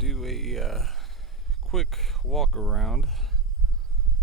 do a quick walk around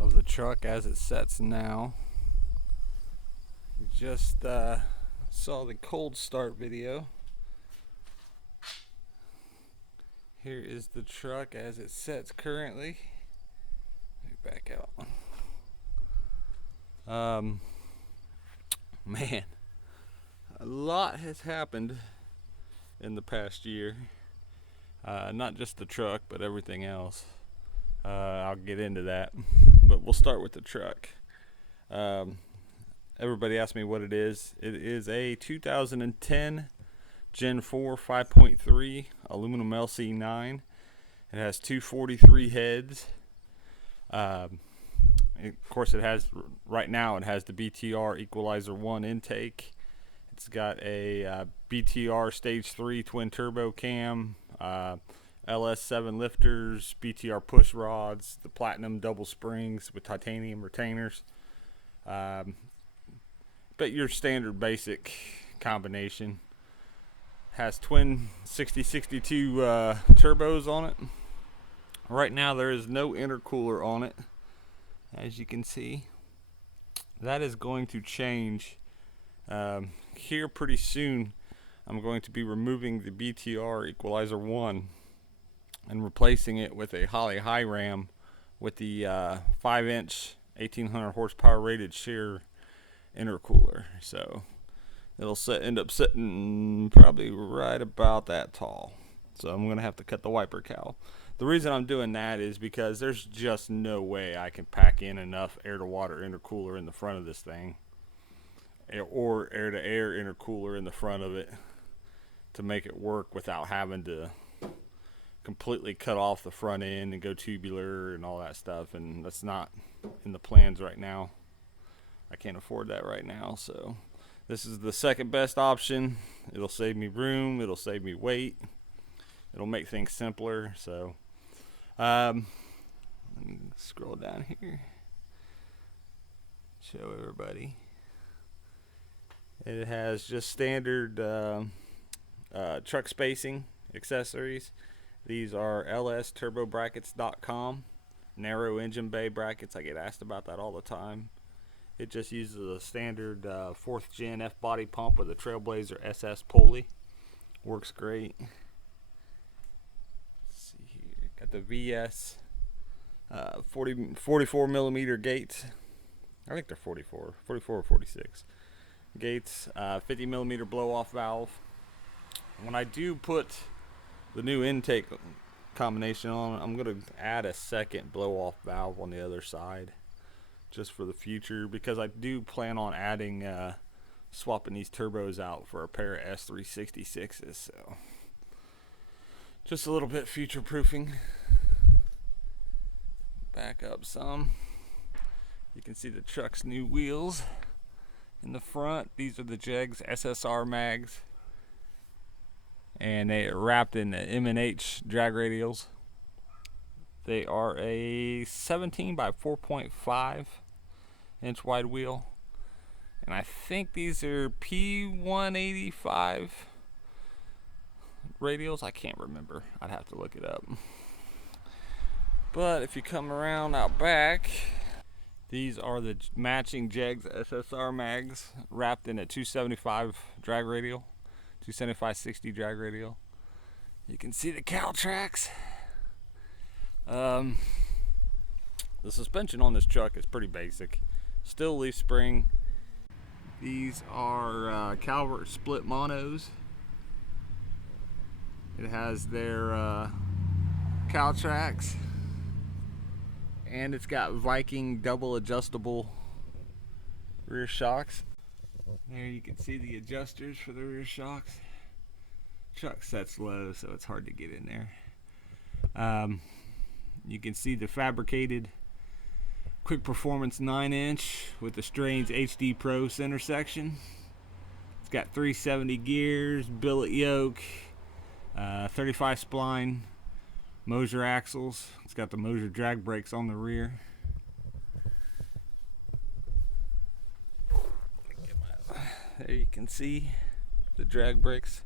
of the truck as it sets now. Just saw the cold start video. Here is the truck as it sets currently. Let me back out. Man, a lot has happened in the past year. Not just the truck, but everything else. I'll get into that, but we'll start with the truck. Everybody asked me what it is. It is a 2010 Gen 4 5.3 aluminum LC9. It has 243 heads. Of course, it has right now. It has the BTR Equalizer 1 intake. It's got a BTR Stage 3 twin turbo cam, LS7 lifters, BTR push rods, the platinum double springs with titanium retainers. But your standard basic combination. Has twin 6062 turbos on it. Right now there is no intercooler on it, as you can see. That is going to change here pretty soon. I'm going to be removing the BTR Equalizer 1 and replacing it with a Holley High Ram with the 5-inch 1800 horsepower rated shear intercooler. So it'll end up sitting probably right about that tall. So I'm gonna have to cut the wiper cowl. The reason I'm doing that is because there's just no way I can pack in enough air to water intercooler in the front of this thing, or air to air intercooler in the front of it, to make it work without having to completely cut off the front end and go tubular and all that stuff. And that's not in the plans right now. I can't afford that right now, so this is the second best option. It'll save me room, it'll save me weight, it'll make things simpler. So let me scroll down here, show everybody. It has just standard truck spacing accessories. These are lsturbobrackets.com, narrow engine bay brackets. I get asked about that all the time. It just uses a standard 4th gen F body pump with a Trailblazer SS pulley. Works great. Let's see here. Got the VS 44 millimeter gates. I think they're 44 or 46 gates. 50 millimeter blow off valve. When I do put the new intake combination on, I'm going to add a second blow off valve on the other side, just for the future, because I do plan on adding swapping these turbos out for a pair of S366s. So just a little bit future proofing. Back up some. You can see the truck's new wheels in the front. These are the Jegs SSR mags, and they are wrapped in the M&H drag radials. They are a 17 by 4.5 inch wide wheel, and I think these are P185 radials. I can't remember, I'd have to look it up. But if you come around out back, these are the matching Jegs SSR mags wrapped in a 275 drag radial, 275/60 drag radial. You can see the cowl tracks. The suspension on this truck is pretty basic. Still leaf spring. These are Calvert split monos. It has their cowl tracks, and it's got Viking double adjustable rear shocks. There you can see the adjusters for the rear shocks. Truck sets low, so it's hard to get in there. You can see the fabricated Quick Performance 9-inch with the Strange HD Pro center section. It's got 370 gears, billet yoke, 35 spline Moser axles. It's got the Moser drag brakes on the rear. There you can see the drag brakes.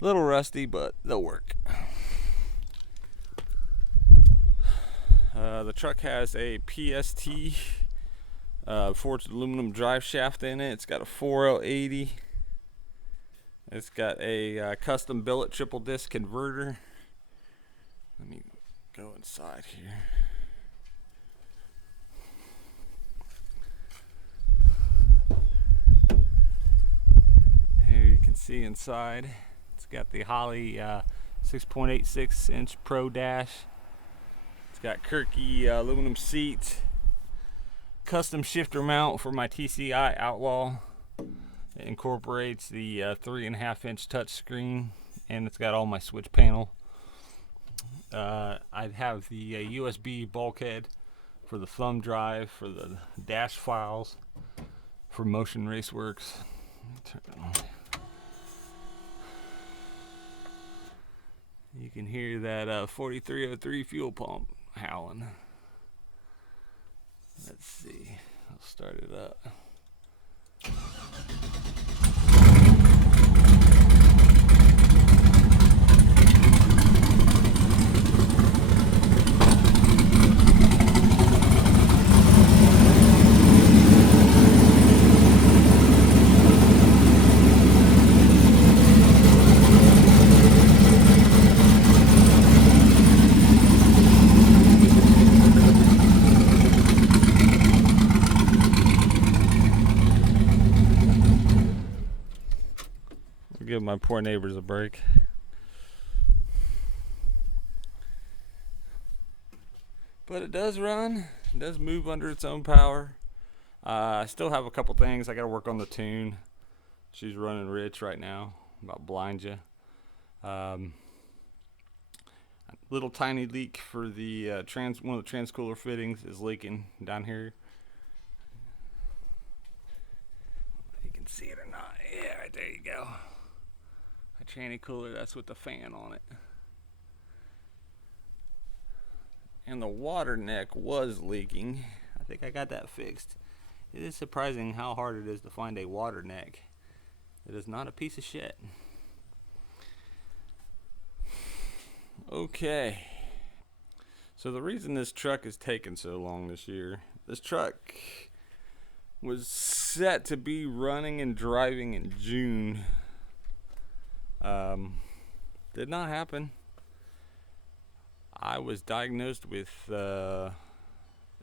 A little rusty, but they'll work. The truck has a PST forged aluminum drive shaft in it. It's got a 4L80. It's got a custom billet triple disc converter. Let me go inside here. Here you can see inside. It's got the Holley 6.86 inch Pro Dash. It's got Kirky aluminum seat. Custom shifter mount for my TCI Outlaw. It incorporates the 3.5 inch touchscreen, and it's got all my switch panel. I'd have the USB bulkhead for the thumb drive, for the dash files, for Motion Raceworks. Turn it on. You can hear that 4303 fuel pump howling. Let's see. I'll start it up. Give my poor neighbors a break. But it does run. It does move under its own power. I still have a couple things. I got to work on the tune. She's running rich right now. I'm about to blind you. Little tiny leak for the one of the transcooler fittings is leaking down here. You can see it or not. Yeah, right there you go. A tranny cooler, that's with the fan on it. And the water neck was leaking. I think I got that fixed. It is surprising how hard it is to find a water neck. It is not a piece of shit. Okay. So the reason this truck is taking so long this year, this truck was set to be running and driving in June. Did not happen. I was diagnosed with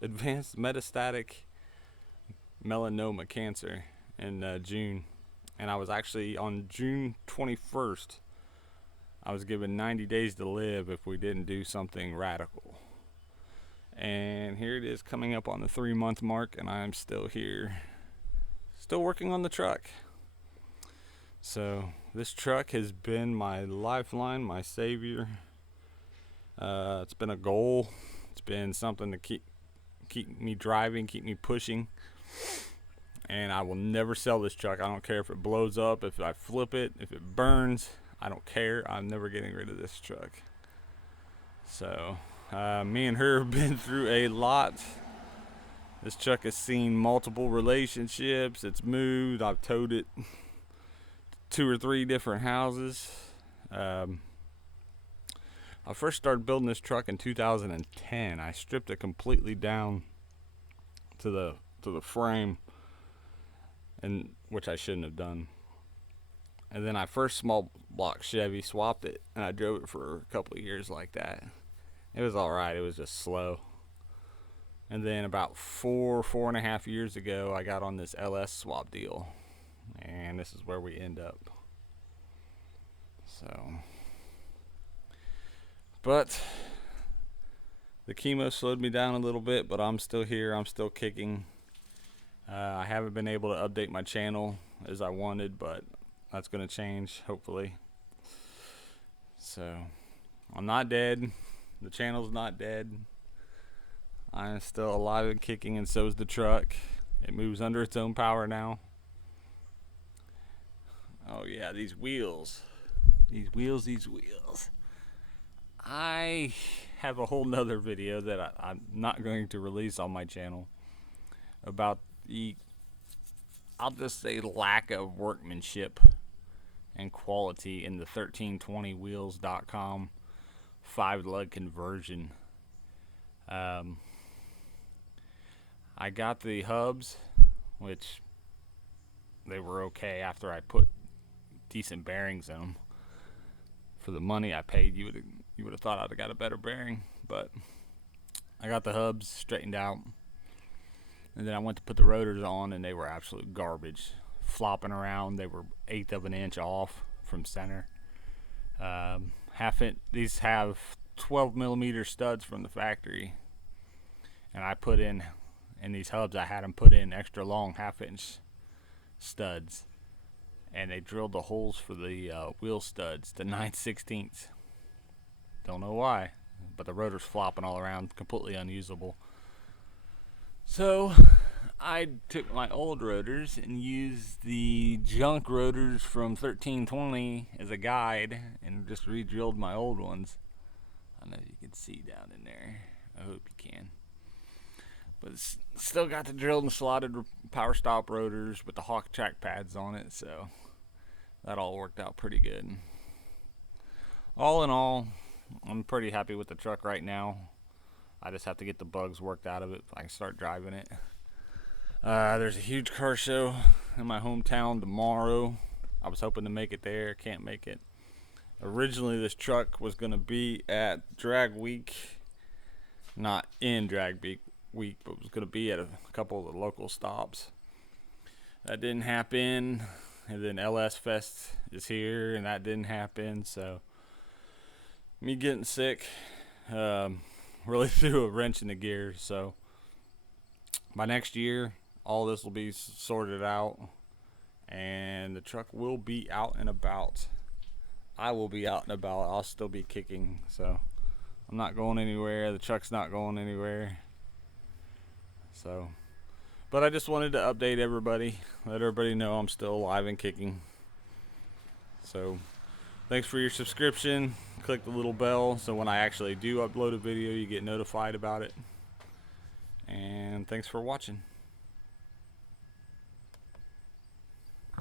advanced metastatic melanoma cancer in June, and I was actually on June 21st. I was given 90 days to live if we didn't do something radical. And here it is, coming up on the 3-month mark, and I am still here, still working on the truck. So this truck has been my lifeline, my savior. It's been a goal. It's been something to keep me driving, keep me pushing. And I will never sell this truck. I don't care if it blows up, if I flip it, if it burns. I don't care. I'm never getting rid of this truck. So me and her have been through a lot. This truck has seen multiple relationships. It's moved. I've towed it 2 or 3 different houses. I first started building this truck in 2010. I stripped it completely down to the frame, and which I shouldn't have done. And then I first small block Chevy swapped it, and I drove it for a couple of years like that. It was all right. It was just slow. And then about 4.5 years ago, I got on this LS swap deal. And this is where we end up. So, but the chemo slowed me down a little bit, but I'm still here. I'm still kicking. I haven't been able to update my channel as I wanted, but that's going to change, hopefully. So, I'm not dead. The channel's not dead. I am still alive and kicking, and so is the truck. It moves under its own power now. Oh yeah, these wheels. These wheels. I have a whole nother video that I'm not going to release on my channel about the, I'll just say, lack of workmanship and quality in the 1320wheels.com 5-lug conversion. I got the hubs, which they were okay after I put decent bearings in them. For the money I paid, you would have thought I'd have got a better bearing, but I got the hubs straightened out, and then I went to put the rotors on, and they were absolute garbage, flopping around. They were 1/8 of an inch off from center. These have 12 millimeter studs from the factory, and I put in these hubs. I had them put in extra long 1/2 inch studs, and they drilled the holes for the wheel studs to 9/16. Don't know why, but the rotor's flopping all around, completely unusable. So I took my old rotors and used the junk rotors from 1320 as a guide and just re-drilled my old ones. I don't know if you can see down in there. I hope you can. But it's still got the drilled and slotted power stop rotors with the Hawk track pads on it, so that all worked out pretty good. All in all, I'm pretty happy with the truck right now. I just have to get the bugs worked out of it so I can start driving it. There's a huge car show in my hometown tomorrow. I was hoping to make it there, can't make it. Originally this truck was going to be at Drag Week, not in Drag Week, but it was going to be at a couple of the local stops. That didn't happen, and then LS Fest is here, and that didn't happen, so me getting sick really threw a wrench in the gear. So by next year, all this will be sorted out, and the truck will be out and about. I will be out and about. I'll still be kicking, so I'm not going anywhere. The truck's not going anywhere. So, but I just wanted to update everybody, let everybody know I'm still alive and kicking. So thanks for your subscription. Click the little bell so when I actually do upload a video, you get notified about it. And thanks for watching.